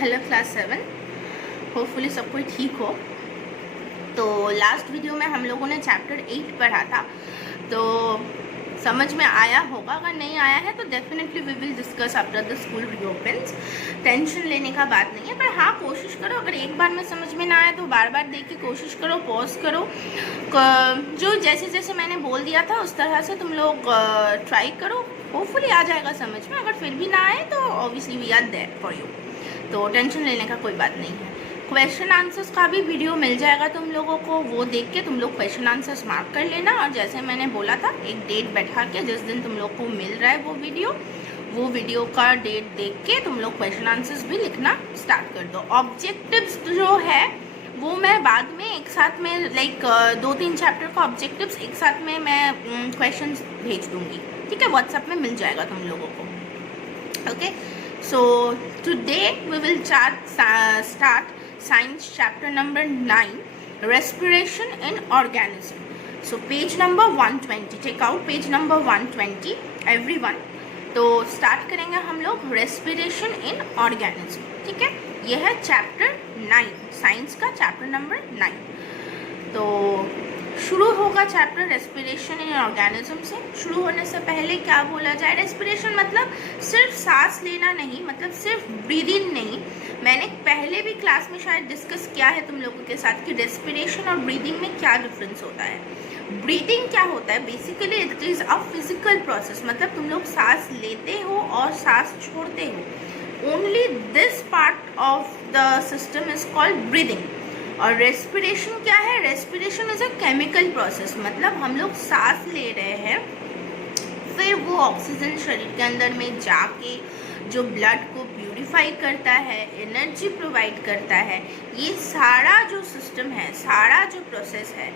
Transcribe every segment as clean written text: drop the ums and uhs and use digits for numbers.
Hello class 7। Hopefully सब कोई ठीक हो। तो लास्ट वीडियो में हम लोगों ने चैप्टर 8 पढ़ा था, तो समझ में आया होगा। अगर नहीं आया है तो definitely we will discuss after the school reopens. Tension लेने का बात नहीं है, पर हाँ कोशिश करो, अगर एक बार में समझ में ना आए तो बार बार देख के कोशिश करो, पॉज करो। जो जैसे जैसे मैंने बोल दिया था उस तरह से तुम लोग ट्राई करो, होपफुली आ जाएगा समझ में। अगर फिर भी ना आए तो obviously we are there for you, तो टेंशन लेने का कोई बात नहीं है। क्वेश्चन आंसर्स का भी वीडियो मिल जाएगा तुम लोगों को, वो देख के तुम लोग क्वेश्चन आंसर्स मार्क कर लेना। और जैसे मैंने बोला था, एक डेट बैठा के जिस दिन तुम लोग को मिल रहा है वो वीडियो का डेट देख के तुम लोग क्वेश्चन आंसर्स भी लिखना स्टार्ट कर दो। ऑब्जेक्टिव्स जो है वो मैं बाद में एक साथ में लाइक 2-3 चैप्टर का ऑब्जेक्टिव्स एक साथ में मैं क्वेश्चन भेज दूंगी, ठीक है? व्हाट्सएप में मिल जाएगा तुम लोगों को, okay? So today we will start science chapter number 9, respiration in organism. So page number 120, take out page number 120 everyone. तो स्टार्ट करेंगे हम लोग रेस्पिरेशन इन ऑर्गेनिज्म, ठीक है? यह है चैप्टर 9, साइंस का चैप्टर नंबर 9। तो शुरू होगा चैप्टर रेस्पिरेशन इन ऑर्गेनिज्म से। शुरू होने से पहले क्या बोला जाए, रेस्पिरेशन मतलब सिर्फ सांस लेना नहीं, मतलब सिर्फ ब्रीदिंग नहीं। मैंने पहले भी क्लास में शायद डिस्कस किया है तुम लोगों के साथ कि रेस्पिरेशन और ब्रीदिंग में क्या डिफरेंस होता है। ब्रीदिंग क्या होता है, basically it is a physical process, मतलब तुम लोग सांस लेते हो और सांस छोड़ते हो। Only this part of the system is called breathing. और रेस्पिरेशन क्या है, respiration is a chemical process, मतलब हम लोग सांस ले रहे हैं, फिर वो ऑक्सीजन शरीर के अंदर में जाके जो ब्लड को प्यूरिफाई करता है, एनर्जी प्रोवाइड करता है। ये सारा जो सिस्टम है, सारा जो प्रोसेस है,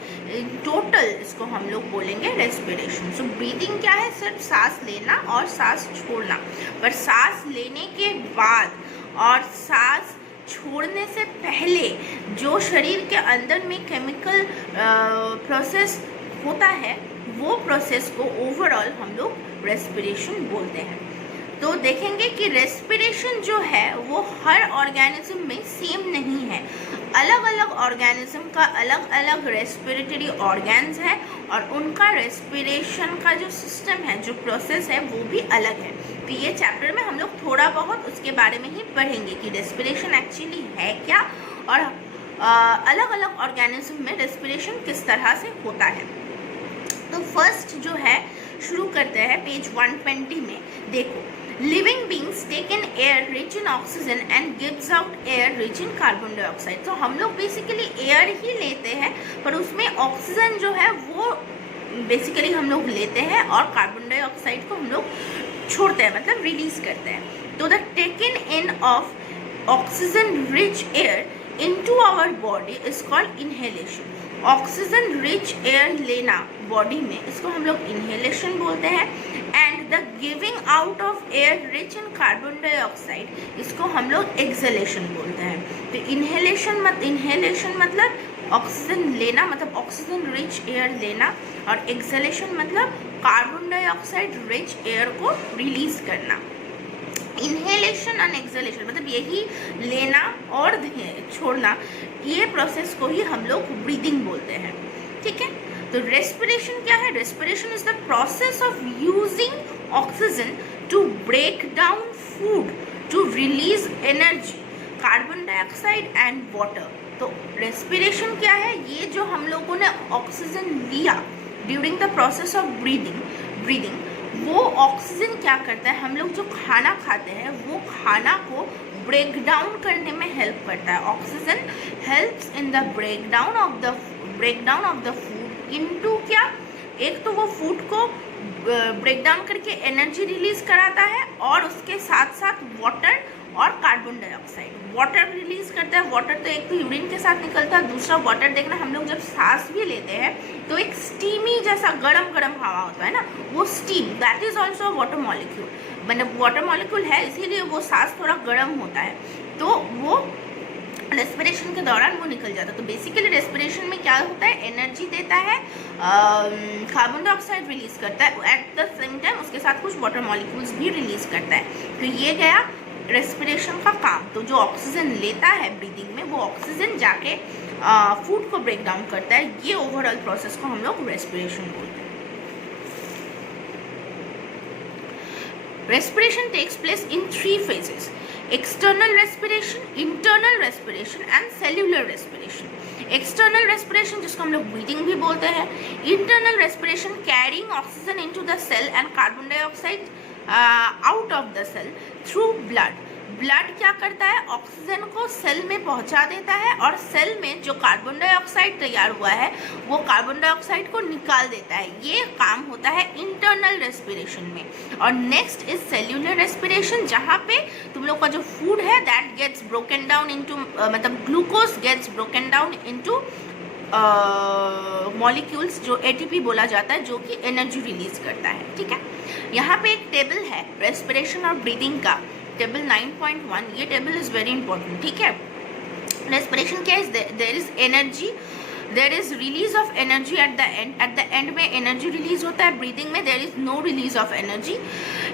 टोटल इसको हम लोग बोलेंगे रेस्पिरेशन। सो ब्रीदिंग क्या है, सिर्फ सांस लेना और सांस छोड़ना। पर सांस लेने के बाद और सांस छोड़ने से पहले जो शरीर के अंदर में केमिकल प्रोसेस होता है, वो प्रोसेस को ओवरऑल हम लोग रेस्पिरेशन बोलते हैं। तो देखेंगे कि रेस्पिरेशन जो है वो हर ऑर्गेनिज्म में सेम नहीं है। अलग अलग ऑर्गेनिज्म का अलग अलग रेस्पिरेटरी ऑर्गन्स है और उनका रेस्पिरेशन का जो सिस्टम है, जो प्रोसेस है, वो भी अलग है। तो ये चैप्टर में हम लोग थोड़ा बहुत उसके बारे में ही पढ़ेंगे कि रेस्पिरेशन एक्चुअली है क्या और अलग अलग ऑर्गेनिज्म में रेस्पिरेशन किस तरह से होता है। तो फर्स्ट जो है शुरू करते हैं पेज 120 में। देखो, living beings take in air rich in oxygen and gives out air rich in carbon dioxide। तो हम लोग बेसिकली एयर ही लेते हैं, पर उसमें ऑक्सीजन जो है वो बेसिकली हम लोग लेते हैं और कार्बन डाइऑक्साइड को हम लोग छोड़ते हैं, मतलब रिलीज करते हैं। तो the taking in of oxygen rich air into our body is called inhalation. Oxygen rich air लेना बॉडी में, इसको हम लोग इनहेलेशन बोलते हैं। And the giving out of air rich in carbon dioxide, इसको हम लोग एक्सहेलेशन बोलते हैं। तो इनहेलेशन मतलब ऑक्सीजन लेना, मतलब ऑक्सीजन रिच एयर लेना, और एक्सहेलेशन मतलब कार्बन डाइऑक्साइड रिच एयर को रिलीज करना। इनहेलेशन एंड एक्सहेलेशन मतलब यही लेना और छोड़ना, ये प्रोसेस को ही हम लोग ब्रीदिंग बोलते हैं, ठीक है? तो रेस्पिरेशन क्या है, respiration is the process of using oxygen to break down food to release energy, carbon dioxide and water. तो रेस्पिरेशन क्या है, ये जो हम लोगों ने ऑक्सीजन लिया during the process of breathing, वो ऑक्सीजन क्या करता है, हम लोग जो खाना खाते हैं वो खाना को ब्रेक डाउन करने में हेल्प करता है। Oxygen helps in the breakdown of the food into क्या, एक तो वो फूड को ब्रेक डाउन करके एनर्जी रिलीज कराता है, और उसके साथ साथ वाटर और कार्बन डाइऑक्साइड। वाटर रिलीज करता है, वाटर तो एक तो यूरिन के साथ निकलता है, दूसरा वाटर देखना, हम लोग जब सांस भी लेते हैं तो एक स्टीमी जैसा गरम हवा होता है ना, वो steam, that is also water molecule, मतलब वाटर मॉलिक्यूल है, इसीलिए वो सांस थोड़ा गर्म होता है, तो वो रेस्पिरेशन के दौरान वो निकल जाता है। तो बेसिकली रेस्पिरेशन में क्या होता है, एनर्जी देता है, कार्बन डाइऑक्साइड रिलीज करता है, एट द सेम टाइम उसके साथ कुछ वाटर मॉलिक्यूल्स भी रिलीज करता है। तो ये गया रेस्पिरेशन का काम। तो जो ऑक्सीजन लेता है ब्रीदिंग में, वो ऑक्सीजन जाके फूड को ब्रेक डाउन करता है। ये ओवरऑल प्रोसेस को हम लोग रेस्पिरेशन बोलते हैं। Respiration takes place in 3 phases: external respiration, internal respiration and cellular respiration. External respiration जिसको हम लोग ब्रीदिंग भी बोलते हैं। Internal respiration carrying oxygen into the cell and carbon dioxide out of the cell through blood. Blood क्या करता है, oxygen को सेल में पहुंचा देता है और सेल में जो कार्बन डाइऑक्साइड तैयार हुआ है वो कार्बन डाइऑक्साइड को निकाल देता है। ये काम होता है इंटरनल रेस्पिरेशन में। और नेक्स्ट इज सेल्यूलर रेस्पिरेशन, जहाँ पे तुम लोग का जो फूड है that gets broken down into, मतलब glucose gets broken down into molecules जो एटीपी बोला जाता है, जो कि एनर्जी रिलीज करता है। ठीक है, यहाँ पे एक टेबल है रेस्पिरेशन और ब्रीदिंग का, टेबल 9.1। ये टेबल इज वेरी इंपॉर्टेंट। ठीक है, रेस्पिरेशन क्या है, there is energy, there is release of energy at the end में एनर्जी रिलीज होता है। ब्रीदिंग में there is no release of energy.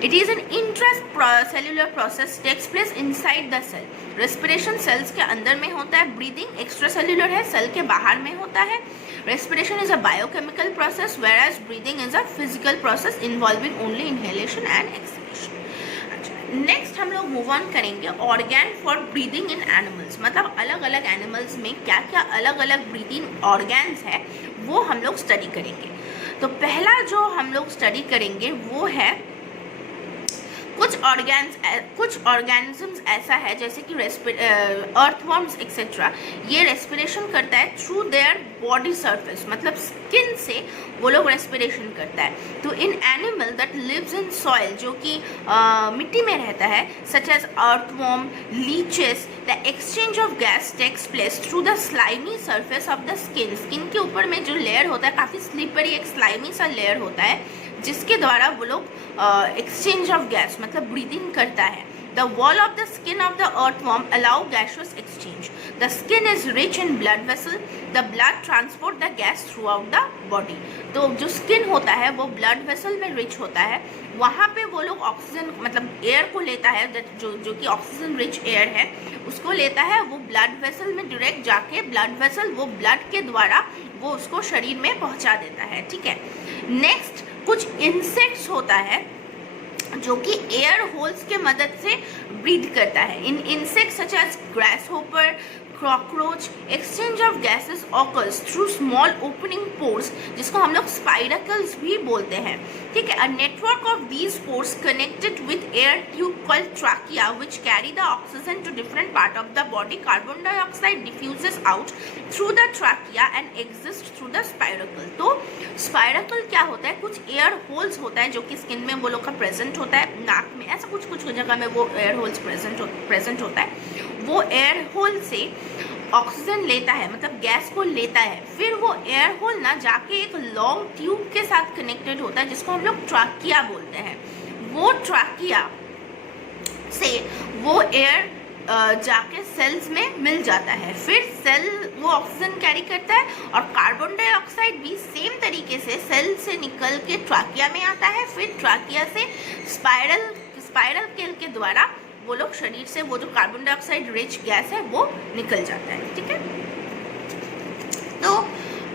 It is an intra cellular process, takes place inside the cell. Respiration cells के अंदर में होता है, breathing extra cellular है, सेल के बाहर में होता है। Respiration is a biochemical process whereas breathing is a physical process involving only inhalation and exhalation. Next हम लोग मूव ऑन करेंगे organ for breathing in animals, मतलब अलग अलग एनिमल्स में क्या क्या अलग अलग ब्रीदिंग ऑर्गन्स है वो हम लोग स्टडी करेंगे। तो पहला जो हम लोग स्टडी करेंगे वो है कुछ ऑर्गेनिजम्स ऐसा है जैसे कि अर्थवर्म्स एक्सेट्रा, ये रेस्पिरेशन करता है थ्रू देयर बॉडी सरफेस, मतलब स्किन से वो लोग रेस्पिरेशन करता है। तो in animal that lives in soil, जो कि मिट्टी में रहता है, such as earthworm, leeches, the exchange of gas takes place through the slimy surface of the skin. Skin के ऊपर में जो लेयर होता है, काफ़ी स्लिपरी एक स्लाइमी सा लेयर होता है, जिसके द्वारा वो लोग एक्सचेंज ऑफ गैस मतलब ब्रीदिंग करता है। The wall of the skin of the earthworm allow gaseous exchange. The skin is rich in blood vessel. The blood transport the gas throughout the body. तो जो स्किन होता है वो blood vessel में rich होता है, वहाँ पे वो लोग ऑक्सीजन मतलब एयर को लेता है, जो कि ऑक्सीजन रिच एयर है उसको लेता है, वो ब्लड वेसल में डायरेक्ट जाके ब्लड वेसल वो ब्लड के द्वारा वो उसको शरीर में पहुँचा देता है। ठीक है, नेक्स्ट कुछ इंसेक्ट्स होता है जो कि एयर होल्स के मदद से ब्रीथ करता है। In insects such as grasshopper, cockroach, exchange of gases occurs through small opening pores, जिसको हम लोग स्पाइरकल्स भी बोलते हैं। ठीक है, a network of these pores connected with air tube called trachea which carry the oxygen to different part of the body. Carbon dioxide diffuses out through the trachea and exist through the spiracle. तो spiracle क्या होता है, कुछ air holes होता है जो कि skin में वो लोग का प्रेजेंट होता है, नाक में, ऐसा कुछ कुछ जगह में वो एयर होल्स प्रेजेंट होता है। वो एयर होल से ऑक्सीजन लेता है, मतलब गैस को लेता है, फिर वो एयर होल ना जाके एक लॉन्ग ट्यूब के साथ कनेक्टेड होता है जिसको हम लोग ट्रैकिया बोलते हैं। वो ट्रैकिया से वो एयर जाके सेल्स में मिल जाता है, फिर सेल वो ऑक्सीजन कैरी करता है और कार्बन डाइऑक्साइड भी सेम तरीके से सेल से निकल के ट्रैकिया में आता है, फिर ट्रैकिया से स्पाइरल केल के द्वारा वो लोग शरीर से वो जो कार्बन डाइऑक्साइड रिच गैस है वो निकल जाता है। ठीक है, तो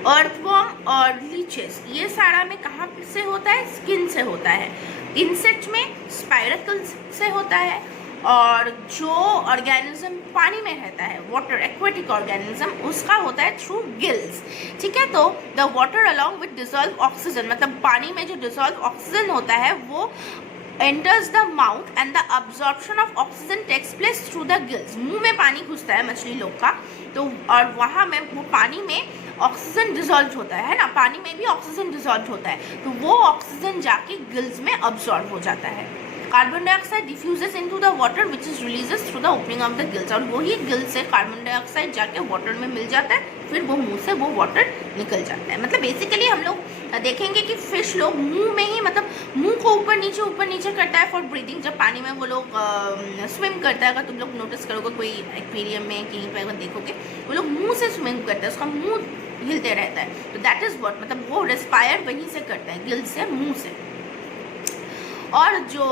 अर्थवर्म और लीचेस ये सारा में कहाँ से होता है, स्किन से होता है। इंसेक्ट में स्पाइरकल से होता है, और जो ऑर्गेनिज्म पानी में रहता है, वाटर एक्वेटिक ऑर्गेनिज्म, उसका होता है थ्रू गिल्स। ठीक है, तो the water along with dissolve oxygen, मतलब पानी में जो डिसॉल्व ऑक्सीजन होता है वो enters the mouth and the absorption of oxygen takes place through the gills। मुंह में पानी घुसता है मछली लोग का, तो और वहाँ में वो पानी में ऑक्सीजन डिसॉल्व होता है ना, पानी में भी ऑक्सीजन डिसॉल्व होता है, तो वो ऑक्सीजन जाके गिल्स में अब्सॉर्ब हो जाता है। Carbon dioxide diffuses into the water which is releases through the opening of the gills, और वही गिल से कार्बन डाइऑक्साइड जाके वाटर में मिल जाता है, फिर वो मुंह से वो वाटर निकल जाता है। मतलब बेसिकली हम लोग देखेंगे कि फिश लोग मुंह में ही, मतलब मुंह को ऊपर नीचे करता है फॉर ब्रीदिंग। जब पानी में वो लोग स्विम करता है, अगर तुम लोग नोटिस करोगे कोई एक्वेरियम में कहीं पर अगर देखोगे, वो लोग मुंह से स्विम करता है, उसका मुंह हिलते रहता है, तो दैट इज व्हाट, मतलब वो रेस्पायर वहीं से करता है, गिल से, मुंह से। और जो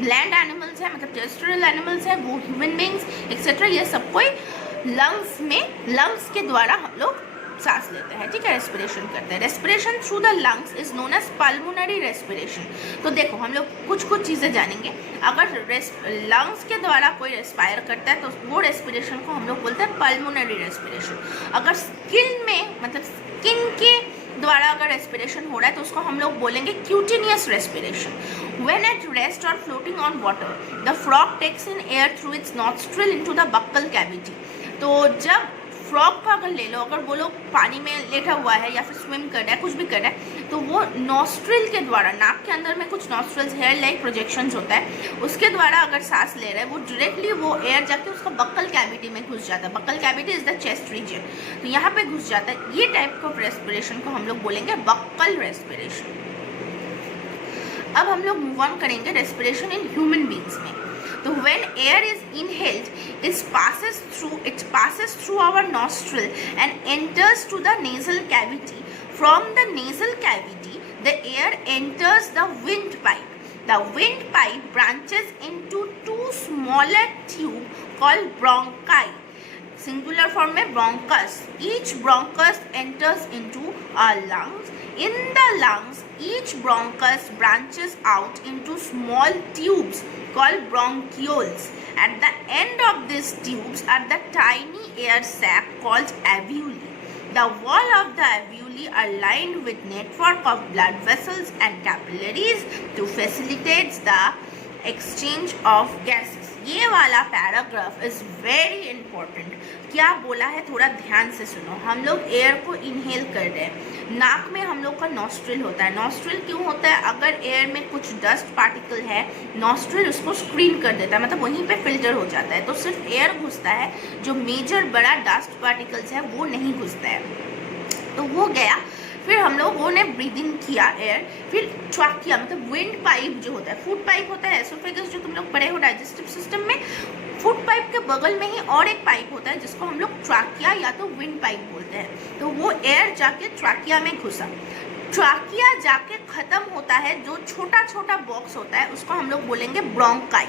लैंड एनिमल्स हैं मतलब टेरेस्ट्रियल एनिमल्स हैं वो ह्यूमन बींग्स एक्सेट्रा, ये सब कोई लंग्स के द्वारा हम लोग सांस लेते हैं, ठीक है, रेस्पिरेशन करते हैं। Respiration through the lungs is known as pulmonary respiration. तो देखो हम लोग कुछ चीज़ें जानेंगे। अगर लंग्स के द्वारा कोई रेस्पायर करता है तो वो रेस्पिरेशन को हम लोग बोलते हैं पल्मोनरी रेस्पिरेशन। अगर स्किन में मतलब स्किन के द्वारा अगर रेस्पिरेशन हो रहा है तो उसको हम लोग बोलेंगे cutaneous respiration. When at rest और floating on water the frog takes in air through its nostril into the buccal cavity. तो जब फ्रॉग का अगर ले लो, अगर वो लोग पानी में लेटा हुआ है या फिर स्विम कर रहा है, कुछ भी कर रहा है, तो वो नॉस्ट्रिल के द्वारा, नाक के अंदर में कुछ नॉस्ट्रिल्स हेयर लाइक प्रोजेक्शंस होता है, उसके द्वारा अगर सांस ले रहा है वो डायरेक्टली वो एयर जाके उसका बक्कल कैविटी में घुस जाता है। Buccal cavity is the chest region, तो यहाँ पे घुस जाता है। ये टाइप ऑफ रेस्पिरेशन को हम लोग बोलेंगे बक्कल रेस्पिरेशन। अब हम लोग मूव ऑन करेंगे रेस्पिरेशन इन ह्यूमन बींग्स में। तो when air is inhaled, it passes through our nostril and enters to the nasal cavity. From the nasal cavity, the air enters the windpipe. The windpipe branches into two smaller tubes called bronchi. Singular form में bronchus. Each bronchus enters into our lungs. In the lungs, each bronchus branches out into small tubes called bronchioles. At the end of these tubes are the tiny air sac called alveoli. The wall of the alveoli are lined with network of blood vessels and capillaries to facilitate the exchange of gases. ये वाला paragraph is very important. क्या बोला है थोड़ा ध्यान से सुनो। हम लोग एयर को इनहेल कर रहे हैं, नाक में हम लोग का नॉस्ट्रिल होता है। नॉस्ट्रिल क्यों होता है? अगर एयर में कुछ डस्ट पार्टिकल है, नॉस्ट्रिल उसको स्क्रीन कर देता है, मतलब वहीं पे फिल्टर हो जाता है, तो सिर्फ एयर घुसता है, जो मेजर बड़ा डस्ट पार्टिकल्स है वो नहीं घुसता है। तो वो गया, फिर हम लोगों ने ब्रीदिंग किया एयर, फिर ट्रैकिया मतलब विंड पाइप जो होता है, फूड पाइप होता है, एसोफेगस जो तुम लोग पढ़े हो डाइजेस्टिव सिस्टम में, फूड पाइप के बगल में ही और एक पाइप होता है जिसको हम लोग ट्रैकिया या तो विंड पाइप बोलते हैं। तो वो एयर जाके ट्रैकिया में घुसा, ट्रैकिया जाके खत्म होता है, जो छोटा छोटा बॉक्स होता है उसको हम लोग बोलेंगे ब्रोंकाई।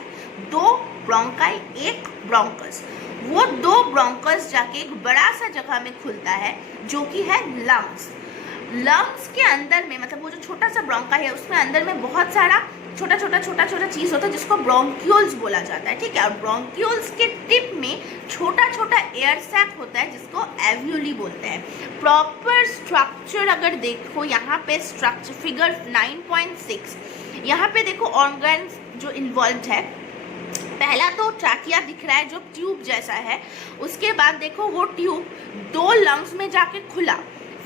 2 bronchi, 1 bronchus. वो 2 ब्रोंकस जाके एक बड़ा सा जगह में खुलता है जो कि है लंग्स। लंग्स के अंदर में मतलब वो जो छोटा सा ब्रोंका है उसमें अंदर में बहुत सारा छोटा छोटा चीज़ होता है जिसको ब्रोंक्यूल्स बोला जाता है, ठीक है। और ब्रोंक्यूल्स के टिप में छोटा छोटा एयर सैक होता है जिसको एल्वियोली बोलते हैं। प्रॉपर स्ट्रक्चर अगर देखो यहाँ पे स्ट्रक्चर फिगर 9.6, यहाँ पे देखो ऑर्गन्स जो इन्वॉल्व है। पहला तो ट्रैकिया दिख रहा है जो ट्यूब जैसा है, उसके बाद देखो वो ट्यूब 2 लंग्स में जाके खुला,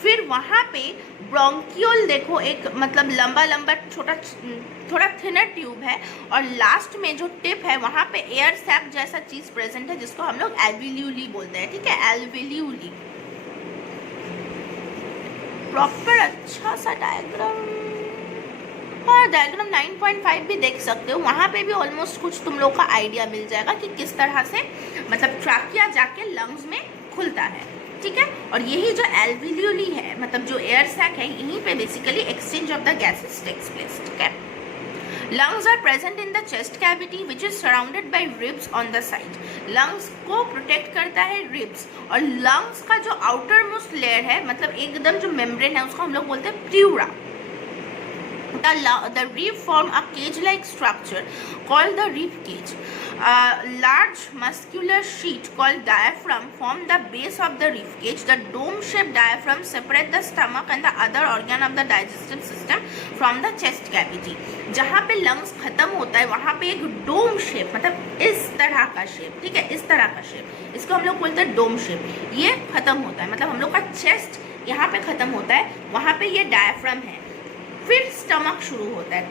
फिर वहाँ पे ब्रोंकियोल देखो एक मतलब लंबा लंबा छोटा थोड़ा थिनर ट्यूब है, और लास्ट में जो टिप है वहाँ पे एयर सैक जैसा चीज़ प्रेजेंट है जिसको हम लोग एल्वियोली बोलते हैं, ठीक है, एल्वियोली। प्रॉपर अच्छा सा डायग्राम, हाँ डायग्राम 9.5 भी देख सकते हो, वहाँ पे भी ऑलमोस्ट कुछ तुम लोग का आइडिया मिल जाएगा कि किस तरह से मतलब ट्रैकिया जाके लंग्स में खुलता है, ठीक है। और यही जो एल्वियोली है मतलब जो एयर सैक है, यहीं पे basically exchange of the gases takes place, ठीक है। Lungs are present in the chest cavity which is surrounded by ribs on the side. Lungs को प्रोटेक्ट करता है रिब्स, और लंग्स का जो आउटर मोस्ट लेयर है मतलब एकदम जो मेम्ब्रेन है उसको हम लोग बोलते हैं pleura. The rib form a cage-like structure called the rib cage. A large muscular sheet called diaphragm form the base of the rib cage. The dome-shaped diaphragm separate the stomach and the other organ of the digestive system from the chest cavity. जहाँ पे lungs खत्म होता है वहाँ पे एक dome shape मतलब इस तरह का शेप, ठीक है, इस तरह का शेप, इसको हम लोग बोलते हैं डोम शेप। ये खत्म होता है मतलब हम लोग का चेस्ट यहाँ पे खत्म होता है, वहाँ पे ये डायफ्राम है, फिर स्टमक शुरू होता है।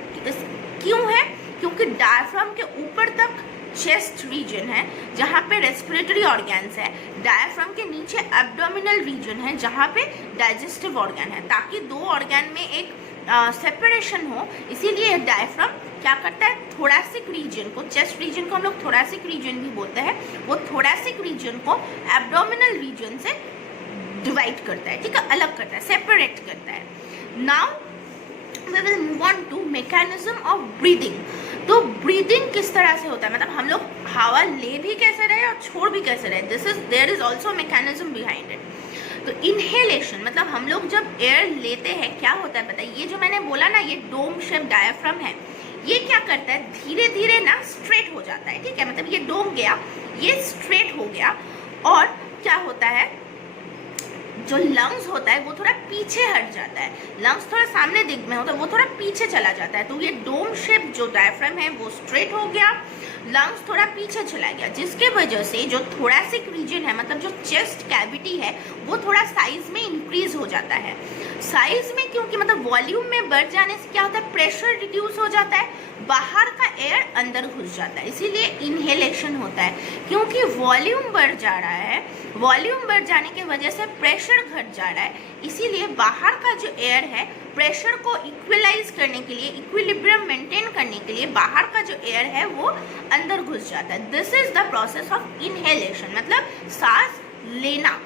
क्यों है? क्योंकि डायफ्राम के ऊपर तक चेस्ट रीजन है जहाँ पे रेस्पिरेटरी ऑर्गन्स है, डायफ्राम के नीचे एब्डोमिनल रीजन है जहाँ पे डाइजेस्टिव ऑर्गन है, ताकि 2 ऑर्गन में एक सेपरेशन हो। इसीलिए डायफ्राम क्या करता है, थोरैसिक रीजन को, चेस्ट रीजन को हम लोग थोरैसिक रीजन भी बोलते हैं, वो थोरैसिक रीजन को एब्डोमिनल रीजन से डिवाइड करता है, ठीक है, अलग करता है, सेपरेट करता है। Now we will move on to mechanism of breathing. तो ब्रीदिंग किस तरह से होता है, मतलब हम लोग हवा ले भी कैसे रहे और छोड़ भी कैसे रहे, there is also mechanism behind it. तो इनहेलेशन मतलब हम लोग जब एयर लेते हैं क्या होता है पता है, ये जो मैंने बोला ना, ये डोम शेप डायफ्राम है, ये क्या करता है धीरे धीरे ना स्ट्रेट हो जाता है, ठीक है, मतलब ये डोम गया, ये स्ट्रेट हो गया, और क्या होता है जो लंग्स होता है वो थोड़ा पीछे हट जाता है, लंग्स थोड़ा सामने दिख में होता है, वो थोड़ा पीछे चला जाता है। तो ये डोम शेप जो डायफ्राम है वो स्ट्रेट हो गया, लंग्स थोड़ा पीछे चला गया, जिसके वजह से जो थोरैसिक रीजन है मतलब जो चेस्ट कैविटी है वो थोड़ा साइज में इंक्रीज हो जाता है। साइज में क्योंकि मतलब वॉल्यूम में बढ़ जाने से क्या होता है, प्रेशर रिड्यूस हो जाता है, बाहर का एयर अंदर घुस जाता है, इसीलिए इनहेलेशन होता है। क्योंकि वॉल्यूम बढ़ जा रहा है, वॉल्यूम बढ़ जाने की वजह से प्रेशर घट जा रहा है, इसीलिए बाहर का जो एयर है प्रेशर को इक्वलाइज करने के लिए, इक्विलिब्रियम मेंटेन करने के लिए बाहर का जो एयर है वो अंदर घुस जाता है। This is the process of inhalation, मतलब सांस लेना।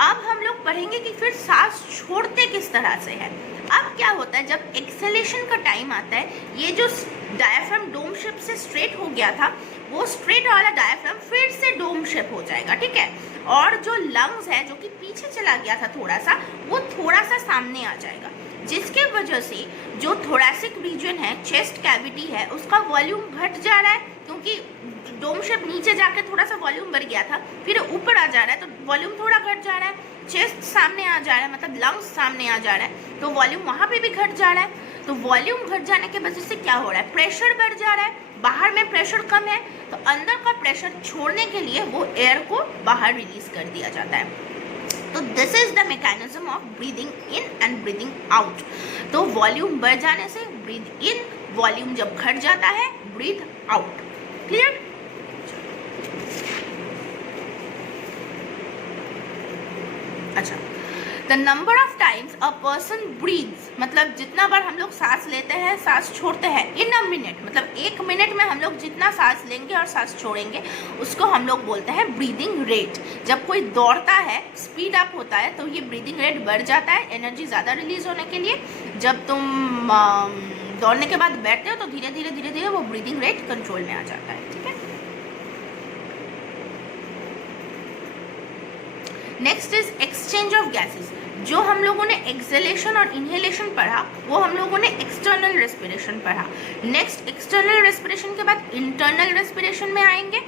अब हम लोग पढ़ेंगे कि फिर सांस छोड़ते किस तरह से है। अब क्या होता है जब एक्सेलेशन का टाइम आता है, ये जो डायफ्राम डोम शेप से स्ट्रेट हो गया था वो स्ट्रेट वाला डायफ्राम फिर से डोम शेप हो जाएगा, ठीक है, और जो लंग्स है जो कि पीछे चला गया था थोड़ा सा, वो थोड़ा सा सामने आ जाएगा, जिसके वजह से जो थोरैसिक रीजन है, चेस्ट कैविटी है, उसका वॉल्यूम घट जा रहा है, क्योंकि डोम शेप नीचे जाके थोड़ा सा वॉल्यूम बढ़ गया था, फिर ऊपर आ जा रहा है तो वॉल्यूम थोड़ा घट जा रहा है, चेस्ट सामने आ जा रहा है मतलब लंग्स सामने आ जा रहा है, तो वॉल्यूम वहाँ पे भी घट जा रहा है। तो वॉल्यूम घट जाने के वजह से क्या हो रहा है, प्रेशर बढ़ जा रहा है, बाहर में प्रेशर कम है, तो अंदर का प्रेशर छोड़ने के लिए वो एयर को बाहर रिलीज कर दिया जाता है। तो this is the mechanism of breathing in and breathing out. तो वॉल्यूम बढ़ जाने से ब्रीद इन, वॉल्यूम जब घट जाता है ब्रीद आउट। क्लियर? अच्छा, the number of times a person breathes, मतलब जितना बार हम लोग सांस लेते हैं सांस छोड़ते हैं इन अ मिनट, मतलब 1 मिनट में हम लोग जितना सांस लेंगे और सांस छोड़ेंगे उसको हम लोग बोलते हैं ब्रीदिंग रेट। जब कोई दौड़ता है, स्पीड अप होता है, तो ये ब्रीदिंग रेट बढ़ जाता है एनर्जी ज़्यादा रिलीज होने के लिए। जब तुम दौड़ने के बाद बैठते हो तो धीरे धीरे धीरे धीरे वो ब्रीदिंग रेट कंट्रोल में आ जाता है, ठीक है। Next is exchange of gases. जो हम लोगों ने एक्सेलेशन और इनहेलेशन पढ़ा वो हम लोगों ने एक्सटर्नल रेस्पिरेशन पढ़ा। नेक्स्ट एक्सटर्नल रेस्पिरेशन के बाद इंटरनल रेस्पिरेशन में आएंगे।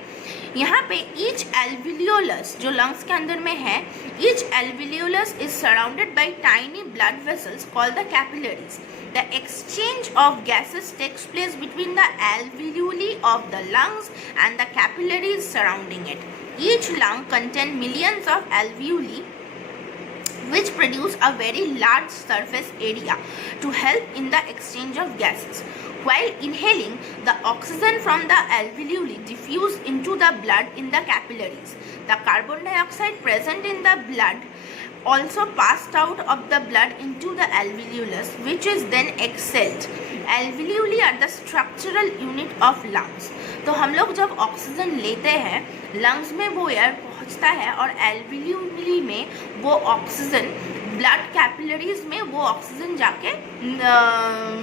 यहाँ पे ईच एल्वियोलस जो लंग्स के अंदर में है, each alveolus is surrounded bye tiny blood vessels called the capillaries. The exchange of gases takes place between the alveoli of the lungs and the capillaries surrounding it. Each lung contains millions of alveoli which produce a very large surface area to help in the exchange of gases. While inhaling, the oxygen from the alveoli diffuse into the blood in the capillaries. The carbon dioxide present in the blood also passed out of the blood into the alveolus, which is then exhaled. Alveoli are the structural unit of lungs. तो हम लोग जब oxygen लेते हैं lungs में वो air पहुंचता है और एल्वियोली में वो ऑक्सीजन ब्लड कैपिलरीज में वो ऑक्सीजन जाके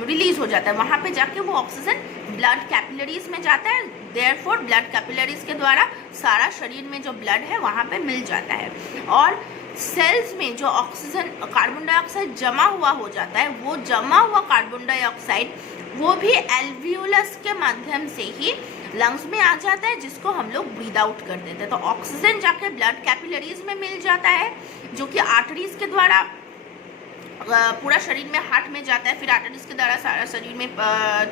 रिलीज हो जाता है, वहाँ पे जाके वो ऑक्सीजन ब्लड कैपिलरीज में जाता है। देयरफॉर ब्लड कैपिलरीज के द्वारा सारा शरीर में जो ब्लड है वहाँ पे मिल जाता है। और सेल्स में जो ऑक्सीजन कार्बन डाइऑक्साइड जमा हुआ हो जाता है, वो जमा हुआ कार्बन डाइऑक्साइड वो भी एल्वियोलस के माध्यम से ही लंग्स में आ जाता है, जिसको हम लोग ब्रीद आउट कर देते हैं। तो ऑक्सीजन जाके ब्लड कैपिलरीज में मिल जाता है जो कि आर्टरीज के द्वारा पूरा शरीर में हार्ट में जाता है, फिर आर्टरीज के द्वारा सारा शरीर में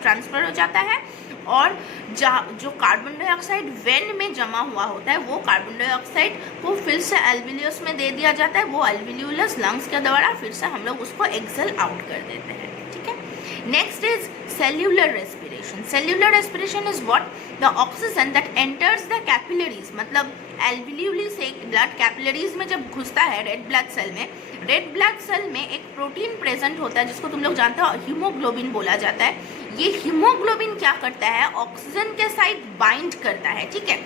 ट्रांसफर हो जाता है। और जो कार्बन डाइऑक्साइड वेन में जमा हुआ होता है वो कार्बन डाइऑक्साइड को फिर से एल्वियोलस में दे दिया जाता है, वो एल्वियोलस लंग्स के द्वारा फिर से हम लोग उसको एक्सेल आउट कर देते हैं, ठीक है। Next is cellular respiration. Cellular respiration is what, the oxygen that enters the capillaries, मतलब एल्वियोली से ब्लड कैपिलरीज में जब घुसता है रेड ब्लड सेल में, रेड ब्लड सेल में एक प्रोटीन प्रेजेंट होता है जिसको तुम लोग जानते हो हीमोग्लोबिन बोला जाता है। ये हीमोग्लोबिन क्या करता है, ऑक्सीजन के साथ बाइंड करता है, ठीक है।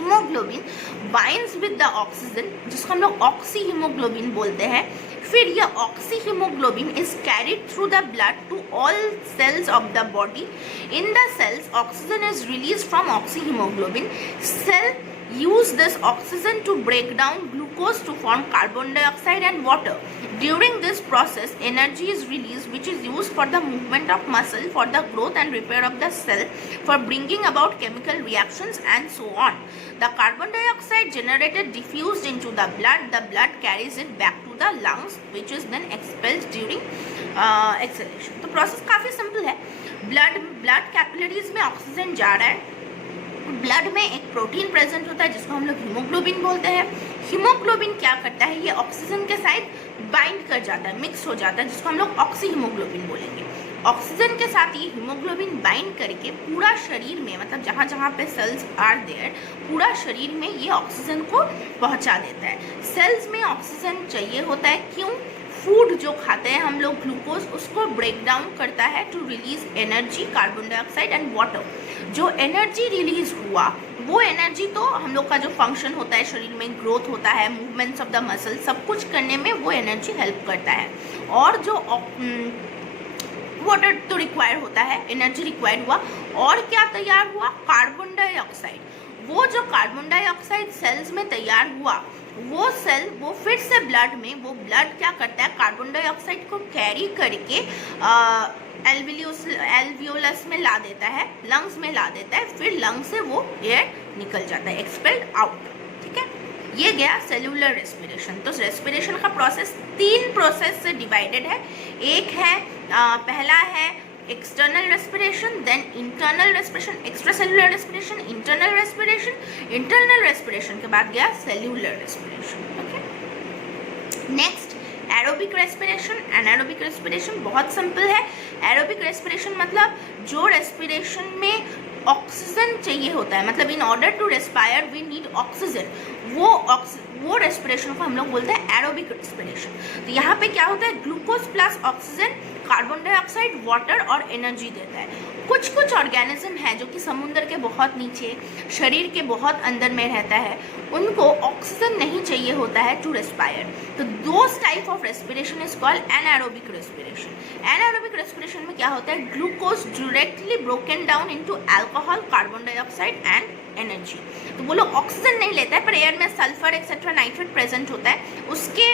Haemoglobin binds with the oxygen, जिसको हम लोग ऑक्सी हीमोग्लोबिन बोलते हैं। फिर यह oxy haemoglobin is carried through the blood to all cells of the body. In the cells oxygen is release from oxy haemoglobin. Cell use this oxygen to break down glucose to form carbon dioxide and water. During this process, energy is released which is used for the movement of muscle, for the growth and repair of the cell, for bringing about chemical reactions and so on. The carbon dioxide generated diffused into the blood carries it back to the lungs which is then expelled during exhalation. तो process काफ़ी simple है। blood capillaries में oxygen जा रहा है, blood में एक protein present होता है जिसको हम लोग हीमोग्लोबिन बोलते हैं। हीमोग्लोबिन क्या करता है, ये ऑक्सीजन के साथ बाइंड कर जाता है, मिक्स हो जाता है, जिसको हम लोग ऑक्सी हीमोग्लोबिन बोलेंगे। ऑक्सीजन के साथ ये हीमोग्लोबिन बाइंड करके पूरा शरीर में, मतलब जहाँ जहाँ पे सेल्स आर देयर, पूरा शरीर में ये ऑक्सीजन को पहुँचा देता है। सेल्स में ऑक्सीजन चाहिए होता है, क्यों? फूड जो खाते हैं हम लोग, ग्लूकोज, उसको ब्रेक डाउन करता है to release energy, carbon dioxide and water. जो एनर्जी रिलीज हुआ वो एनर्जी तो हम लोग का जो फंक्शन होता है शरीर में, ग्रोथ होता है, मूवमेंट्स ऑफ द मसल, सब कुछ करने में वो एनर्जी हेल्प करता है। और जो वाटर तो रिक्वायर होता है, एनर्जी रिक्वायर हुआ, और क्या तैयार हुआ? Carbon dioxide. वो जो कार्बन डाइऑक्साइड सेल्स में तैयार हुआ, वो सेल वो फिर से ब्लड में, वो ब्लड क्या करता है, कार्बन डाइऑक्साइड को कैरी करके एल्वियोलस में ला देता है, लंग्स में ला देता है, फिर लंग से वो एयर निकल जाता है, एक्सपेल्ड आउट। ठीक है, ये गया सेलुलर रेस्पिरेशन। तो रेस्पिरेशन का प्रोसेस 3 प्रोसेस से डिवाइडेड है। एक है पहला है external respiration, then internal respiration, extra cellular respiration, internal respiration. Internal respiration के बाद गया cellular respiration. Okay, next aerobic respiration. Anaerobic respiration बहुत सिंपल है। एरोबिक रेस्पिरेशन मतलब जो रेस्पिरेशन में ऑक्सीजन चाहिए होता है, मतलब in order to respire we need oxygen, वो रेस्पिरेशन को हम लोग बोलते हैं एरोबिक रेस्पिरेशन। तो यहाँ पे क्या होता है, glucose plus oxygen, carbon dioxide, water और एनर्जी देता है। कुछ ऑर्गेनिज्म है जो कि समुद्र के बहुत नीचे, शरीर के बहुत अंदर में रहता है, उनको ऑक्सीजन नहीं चाहिए होता है टू रेस्पायर। तो those type of respiration is called anaerobic respiration. Anaerobic respiration में क्या होता है, glucose directly broken down into alcohol, carbon dioxide and energy. तो वो लोग ऑक्सीजन नहीं लेता है, पर एयर में सल्फर एक्सेट्रा नाइट्रेट प्रेजेंट होता है, उसके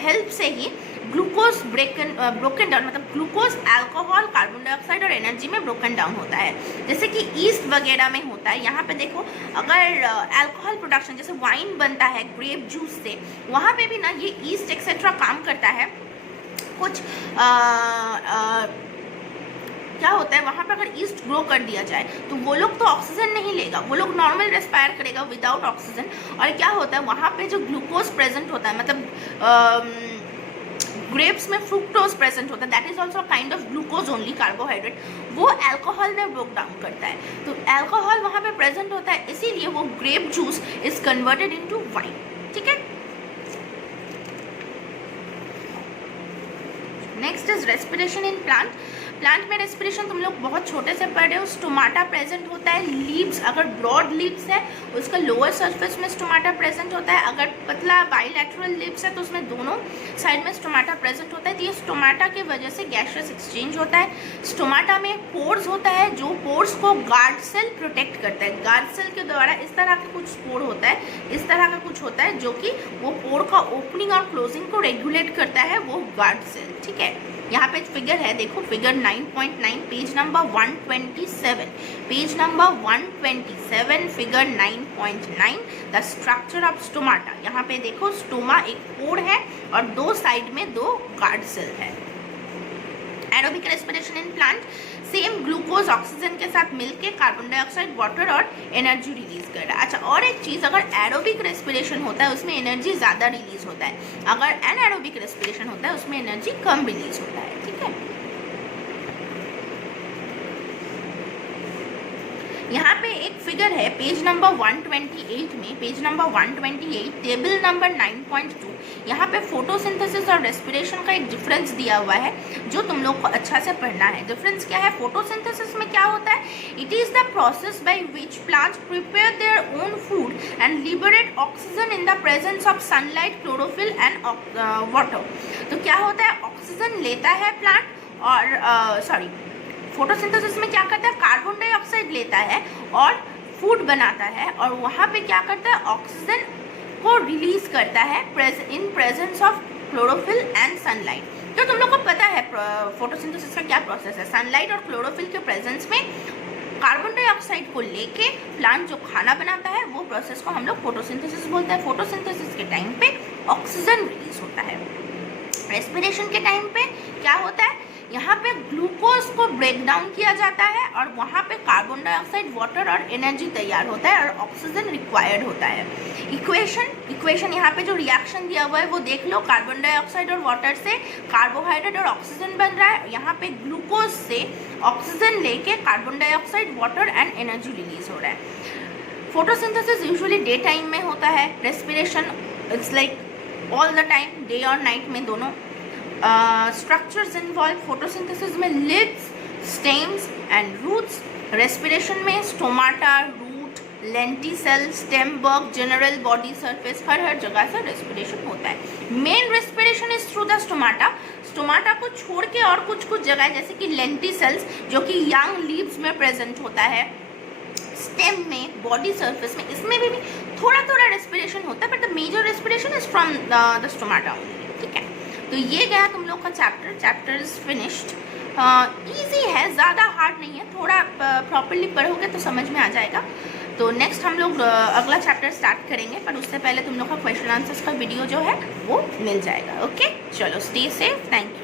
हेल्प से ही ग्लूकोज ब्रोकन डाउन, मतलब ग्लूकोज, अल्कोहल, कार्बन डाइऑक्साइड और एनर्जी में ब्रोकन डाउन होता है। जैसे कि ईस्ट वगैरह में होता है। यहाँ पे देखो, अगर अल्कोहल प्रोडक्शन, जैसे वाइन बनता है ग्रेप जूस से, वहाँ पे भी ना ये ईस्ट एक्सेट्रा काम करता है। कुछ क्या होता है, वहाँ पे अगर ईस्ट ग्रो कर दिया जाए तो वो लोग तो ऑक्सीजन नहीं लेगा, वो लोग नॉर्मल रेस्पायर करेगा विदाउट ऑक्सीजन। और क्या होता है, वहाँ पे जो ग्लूकोज प्रेजेंट होता है, मतलब ग्रेप्स में फ्रुक्टोज प्रेजेंट होता है, that is also kind of glucose only, carbohydrate, वो अल्कोहल में ब्रोक डाउन करता है। तो अल्कोहल वहाँ पे प्रेजेंट होता है, इसीलिए वो grape juice is converted into wine. ठीक है, next is respiration in plant. Plant में रेस्पिरेशन तुम लोग बहुत छोटे से पढ़ रहे हो। स्टोमाटा प्रेजेंट होता है, लीव्स, अगर ब्रॉड लीव्स है उसका लोअर सरफेस में स्टोमाटा प्रेजेंट होता है, अगर पतला बाइलैटरल लीव्स है तो उसमें दोनों साइड में स्टोमाटा प्रेजेंट होता है। तो ये स्टोमाटा की वजह से गैसियस एक्सचेंज होता है। स्टोमाटा में पोर्स होता है, जो पोर्स को गार्ड सेल प्रोटेक्ट करता है। गार्ड सेल के द्वारा इस तरह का कुछ पोर होता है, इस तरह का कुछ होता है जो कि वो पोर का ओपनिंग और क्लोजिंग को रेगुलेट करता है, वो गार्ड सेल। ठीक है, यहाँ पे फिगर है, देखो figure 9.9, page number 127, page number 127, figure 9.9, the structure of stomata. यहाँ पे देखो, स्टोमा एक पोर है और दो साइड में 2 गार्ड सेल है। Aerobic respiration in plant, same glucose oxygen के साथ मिलके कार्बन डाइऑक्साइड, वाटर और एनर्जी रिलीज कर रहा है। अच्छा, और एक चीज़, अगर एरोबिक रेस्पिरेशन होता है उसमें एनर्जी ज़्यादा रिलीज होता है, अगर एनारोबिक रेस्पिरेशन होता है उसमें एनर्जी कम रिलीज होता है। ठीक है, यहाँ पे एक फिगर है पेज नंबर 128 में, पेज नंबर 128 टेबल नंबर 9.2। यहाँ पे फोटोसिंथेसिस और रेस्पिरेशन का एक डिफरेंस दिया हुआ है जो तुम लोग को अच्छा से पढ़ना है। डिफरेंस क्या है? फोटोसिंथेसिस में क्या होता है? It is the process by which plants prepare their own food and liberate oxygen in the presence of sunlight, chlorophyll and water. तो क्या होता है? ऑक्सीजन लेता है प्लांट और फोटोसिंथेसिस में क्या करता है? कार्बन डाइऑक्साइड लेता है और फूड बनाता है, और वहाँ पे क्या करता है? ऑक्सीजन को रिलीज करता है in presence of chlorophyll and sunlight. तो तुम लोग को पता है फोटोसिंथेसिस का क्या प्रोसेस है। सनलाइट और क्लोरोफिल के प्रेजेंस में कार्बन डाइऑक्साइड को लेके प्लांट जो खाना बनाता है वो प्रोसेस को हम लोग फोटोसिंथेसिस बोलते हैं। फोटोसिंथेसिस के टाइम पे ऑक्सीजन रिलीज होता है। रेस्पिरेशन के टाइम पे क्या होता है? यहाँ पे ग्लूकोज को ब्रेक डाउन किया जाता है और वहाँ पे कार्बन डाइऑक्साइड, वाटर और एनर्जी तैयार होता है और ऑक्सीजन रिक्वायर्ड होता है। इक्वेशन यहाँ पे जो रिएक्शन दिया हुआ है वो देख लो। कार्बन डाइऑक्साइड और वाटर से कार्बोहाइड्रेट और ऑक्सीजन बन रहा है। यहाँ पे ग्लूकोज से ऑक्सीजन लेके carbon dioxide, water and energy release हो रहा है। फोटोसिंथेसिस यूजुअली डे टाइम में होता है। Respiration it's like all the time, day और नाइट में दोनों। स्ट्रक्चर्स इन्वॉल्व फोटोसिंथेसिस में lids, stems and roots. Respiration में stomata, root, lenticel, stem work, general body surface, हर जगह से रेस्पिरेशन होता है। Main respiration is through the stomata. Stomata को छोड़ के और कुछ जगह जैसे कि लेंटिसेल्स जो कि यंग लीव्स में प्रेजेंट होता है, स्टेम में, बॉडी सरफेस में, इसमें भी थोड़ा रेस्पिरेशन होता है, but the major respiration is from the stomata only. ठीक है, तो ये गया तुम लोग का चैप्टर इज फिनिश्ड। इजी है, ज़्यादा हार्ड नहीं है, थोड़ा प्रॉपरली पढ़ोगे तो समझ में आ जाएगा। तो नेक्स्ट हम लोग अगला चैप्टर स्टार्ट करेंगे, पर उससे पहले तुम लोग का क्वेश्चन आंसर्स का वीडियो जो है वो मिल जाएगा। ओके, चलो स्टे सेफ, थैंक यू।